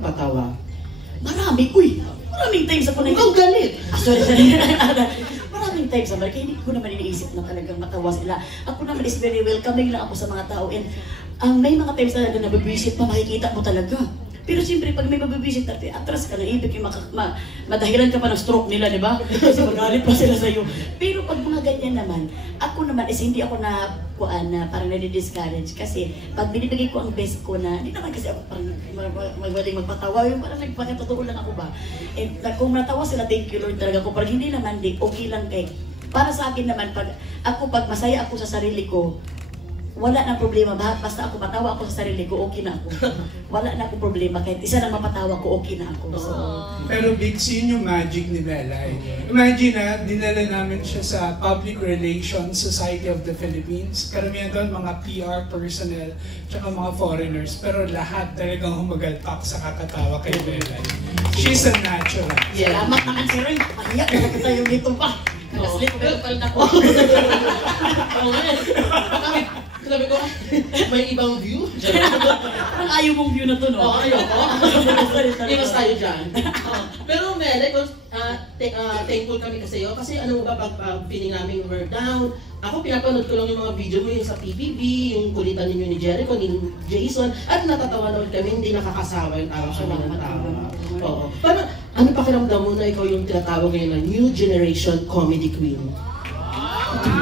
magpatawa? Marami, uy! Maraming times ako na... Ang galit! Sorry. Maraming times naman, kaya hindi ko naman iniisip na talagang matawa sila. Ako naman is very welcoming lang ako sa mga tao. And may mga times talaga na babisit pa, makikita mo talaga. Pero siyempre, pag may mabibisit natin, atras ka na, ibig yung madahilan ka pa ng stroke nila, di ba? Kasi magalit pa sila sa'yo. Pero pag mga ganyan naman, ako naman is hindi ako na parang nadi-discourage. Kasi pag binibigay ko ang best ko na, hindi naman kasi ako parang magaling magpatawa, yung parang nagpakatotoo lang ako ba. And kung natawa sila, thank you Lord talaga ko. Parang hindi naman, okay lang kay. Para sa akin naman, pag masaya ako sa sarili ko, wala nang problema. Basta ako matawa ako sa sarili ko, okay na ako. Wala na akong problema. Kahit isa lang mapatawa ko, okay na ako. So, pero big scene yung magic ni Melay. Imagine na, dinala namin siya sa Public Relations Society of the Philippines. Karamihan doon mga PR personnel, tsaka mga foreigners. Pero lahat talagang humagalpak sa kakatawa kay Melay. She's a natural. Salamat naman si Ren. Pahiyak na tayo dito pa. Nakaslip pero pala ako. Sabi ko, may ibang view? Parang ayaw mong view na to, no? Oo, ayaw ko. Iwas tayo dyan. Pero Melay, thankful kami kasi yun. Kasi ano ba, pag feeling namin we're down, ako pinapanood ko lang yung mga video mo yung sa PBB, yung kulitan ninyo ni Jericho, ni Jason, at natatawa naman kami, hindi nakakasawa yung tawa kami ng tawa. Oo. Pero ano pakiramdam mo na ikaw yung tinatawag ngayon na New Generation Comedy Queen?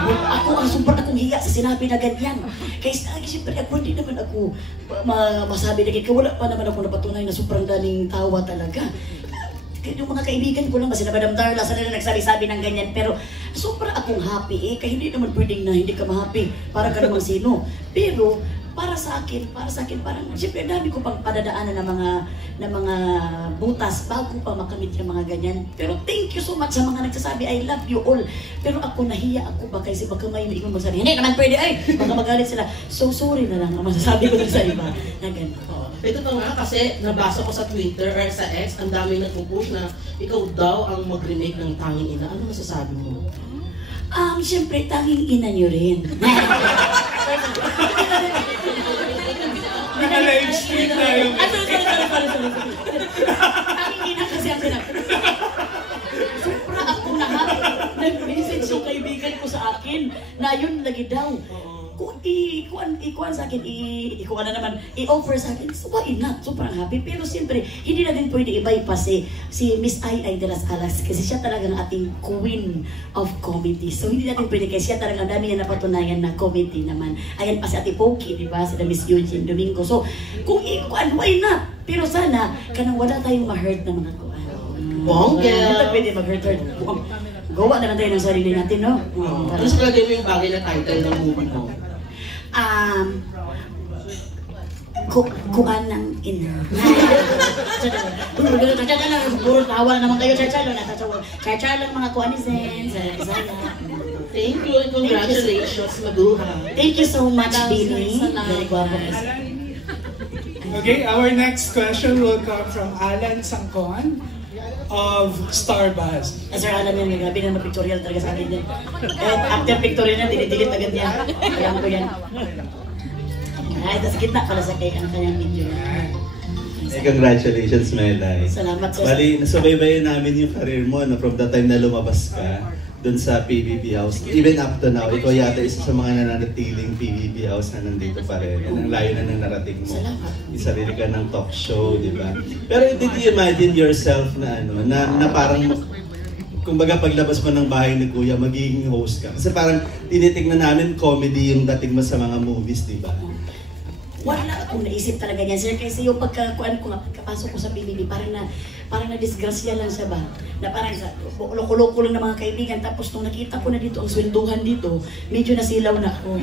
Ako ang super akong hiya sa sinabi na ganyan. Kaya siyempre ako hindi naman ako masabi na ganyan. Wala pa naman ako napatunay na sobrang daling tawa talaga. Yung mga kaibigan ko lang kasi na Madam Darla, sana na nagsabi-sabi ng ganyan. Pero super akong happy kaya hindi naman pwedeng na hindi ka ma-happy para ka naman sino. Pero para sa akin parang siyempre dami ko pang padadaanan ng mga butas bago pa makamit yung mga ganyan. Pero thank you so much sa mga nagsasabi I love you all. Pero ako nahiya ako ba kasi baka may ingon magsabi hindi naman pwede baka magalit sila. So sorry na lang ang masasabi ko sa iba na ganun. Ito pa nga kasi nabasa ko sa Twitter or sa X, ang daming nagpo-push na ikaw daw ang mag-remake ng Tanging Ina. Ano masasabi mo? Siyempre Tanging Ina nyo rin. Naka-live stream tayo. Sorry. Tanging Ina kasi ang sinabi. Supra ako na nag-message yung kaibigan ko sa akin na yun lagi daw. Kung ikuan sa akin, ikuan na naman, i-offer sa akin, so why not? Sobrang happy. Pero siyempre, hindi na din pwede i-bypass si Miss Ay de las Alas kasi siya talagang ating queen of comedy. So hindi natin pwede kasi siya talagang dami niya napatunayan na comedy naman. Ayan pa si Ate Pokey, di ba? Sila Miss Eugene Domingo. So kung ikuan, why not? Pero sana, kanang wala tayong ma-hurt na mga kuan. Bongga! Hindi pwede mag-hurt. Gawa na lang tayo ng sarili natin, no? Ano sa palagay mo yung bagay na title ng movie mo? Kuan ng ina. Puro tawa naman kayo, Chachalo. Chachalo lang mga kuan ni Zen. Thank you and congratulations, Maduha. Thank you so much, Billy. Very guwapo. Okay, our next question will come from Alan Sangkon of Starbuzz. Sir Alan yan, grabe na pictorial talaga sa akin yan. At after pictorial na, dinidilit agad niya. Alam ko yan. Ay, tas gitna pala sa kay ang kanyang video. Congratulations, Melay. Salamat sir. Bali, nasubaybayan namin yung career mo from the time na lumabas ka dun sa PBB House. Even up to now, ikaw yata isa sa mga nananatiling PBB House na nandito pa rin. Ang layo na ng narating mo. Yung sarili ka ng talk show, di ba? Pero did you imagine yourself na na parang kumbaga paglabas mo ng bahay ni Kuya, magiging host ka? Kasi parang tinitignan namin comedy yung dating mo sa mga movies, di ba? Wala akong naisip talaga niyan, sir. Kasi yung pagkakuan ko nga, pagkapasok ko sa PBB, parang na-disgrasya lang siya ba? Na parang loko-loko lang ng mga kaibigan. Tapos nung nakita ko na dito ang swelduhan dito, medyo nasilaw na ako.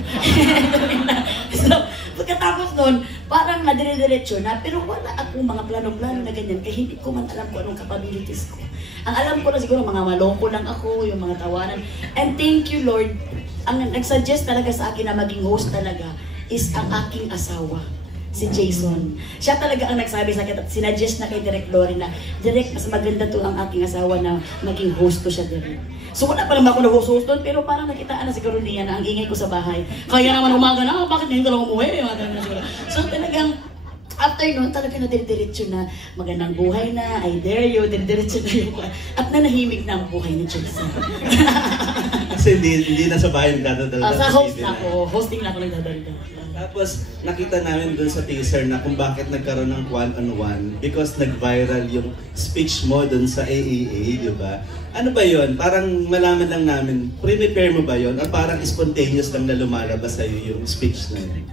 So, pagkatapos nun, parang nadire-diretso na. Pero wala akong mga plano-plano na ganyan. Kaya hindi ko man alam kung anong capabilities ko. Ang alam ko na siguro, mga maloko lang ako, yung mga tawanan. And thank you, Lord. Ang nag-suggest talaga sa akin na maging host talaga is ang aking asawa, si Jason. Siya talaga ang nagsabi sa akin at sinuggest na kay Direk Lori na, Direk, mas maganda to ang aking asawa na maging host ko siya, Direk. So wala pa naman ako nag-host doon, pero parang nakitaan na siguro niya na ang ingay ko sa bahay. Kaya naman umaga na, bakit ngayon ka lang umuwi? So talagang, After nun, talaga na diretso na magandang buhay na, I dare you, diretso na yung at nanahimik na ang buhay ni Chelsea. Kasi hindi na sa bahay nagdadaldal. Sa host TV na ako, hosting na ako nagdadaldal. Tapos nakita namin dun sa teaser na kung bakit nagkaroon ng one-on-one because nag-viral yung speech mo dun sa AAA, di ba? Ano ba yon? Parang malaman lang namin, prepare mo ba yon? O parang spontaneous lang na lumalabas sa'yo yung speech na yun?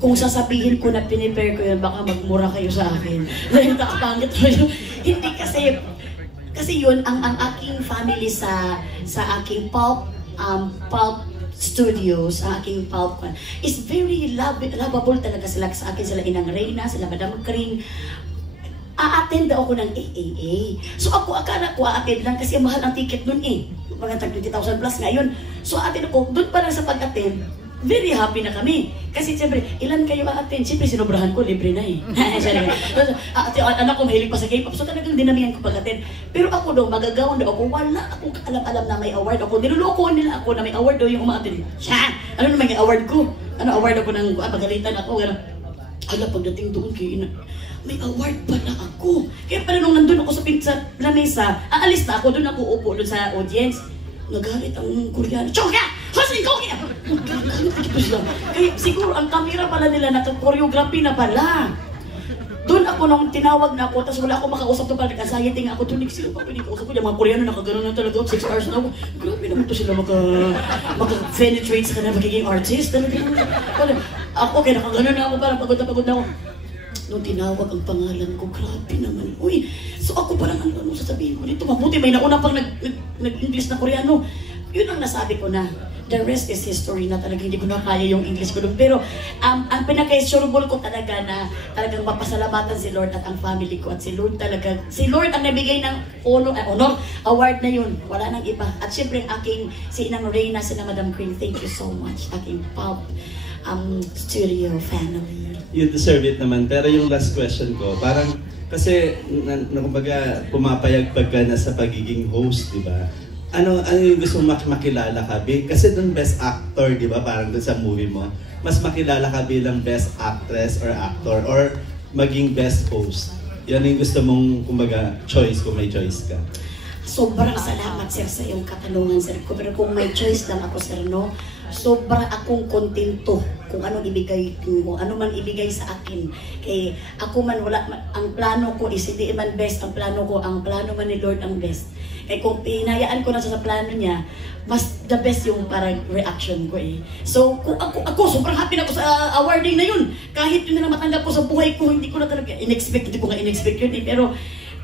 Kung sasabihin ko na pinipare ko yun, baka magmura kayo sa akin. Dahil nakapangit ko yun. Hindi kasi yun, ang aking family sa aking pulp studios, ang aking pulp is very lovable talaga sila sa akin. Sila Inang Reyna, sila Madam Kring. A-attend daw ako ng AAA. So ako, akala ko a-attend lang kasi mahal ang ticket nun eh. Mga tag 20,000 plus ngayon. So attend ako, doon pa lang sa pag-attend, very happy na kami. Kasi siyempre, ilan kayo a-attend? Siyempre, sinobrahan ko, libre na eh. Anak ko, mahilig pa sa K-pop. So talagang dinamihan ko pag-attend. Pero ako daw, magagawin daw ako, wala akong alam-alam na may award ako. Niluloko nila ako na may award daw yung uma-attend. Siya! Ano naman yung award ko? Ano award ako ng pagalitan ako? Hala, pagdating doon kayo may award pala ako. Kaya pala nung nandun ako sa lamesa, aalis na ako, doon ako upo doon sa audience. Nagalit ang Koreano. Choka! Hasin ko! Kaya siguro ang camera pala nila naka-choreography na pala. Doon ako nung tinawag na ako, tapos wala ako makausap doon, parang nag-anxiety nga ako. Tunig sila pa, pwede kausap ko. Yung mga Koreano nakagano'n na talaga, 6 hours na ako. Grabe naman to sila maka-penetrate sa kanila magiging artist. Ako, kaya nakagano'n na ako, parang pagod na ako. Nung tinawag ang pangalan ko, grabe naman. Uy, so ako parang ano sasabihin ko dito? Mabuti, may nauna pang nag-English na Koreano. Yun ang nasabi ko na. The rest is history na talaga hindi ko na kaya yung English ko doon. Pero ang pinaka-surable ko talaga na talagang mapasalamatan si Lord at ang family ko. At si Lord talaga, si Lord ang nabigay ng honor, award na yun. Wala nang iba. At syempre ang aking, si Inang Reyna, si Madam Kring, thank you so much. Aking pop studio family. You deserve it naman. Pero yung last question ko, parang kasi kumbaga pumapayag pagka na sa pagiging host, di ba? Ano yung gusto mong makilala ka? Kasi dun best actor, di ba? Parang dun sa movie mo. Mas makilala ka bilang best actress or actor or maging best host. Yan yung gusto mong, kumbaga, choice kung may choice ka. Sobrang salamat, sir, sa iyong katanungan, sir. Pero kung may choice lang ako, sir, no? Sobrang akong kontento kung anong ibigay ko, ano man ibigay sa akin. Kaya ako man, ang plano ko is hindi man best ang plano ko, ang plano man ni Lord ang best. Kaya kung hinayaan ko na sa plano niya, mas the best yung parang reaction ko eh. So, kung ako sobrang happy na ako sa awarding na yun. Kahit yun na matanggap ko sa buhay ko, hindi ko na talaga hindi ko nga in-expect yun eh. Pero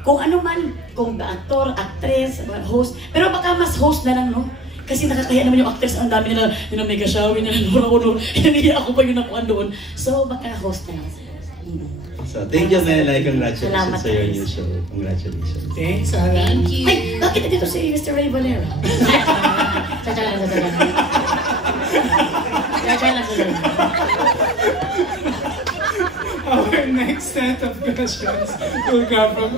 kung ano man, kung ba actor, actress, host, pero baka mas host na lang, no? Kasi nakakaya naman yung actors, ang dami nila, yung mega showy nila, nura-unur, hindi ako pa yung nakuha doon. So, baka host na lang. So, thank you, Melay. Congratulations Salamat, sa your new show. Congratulations. Thanks, Alan. Thank you. Ay, bakit dito si Mr. Ray Valera? Sadya lang. Our next set of questions will come from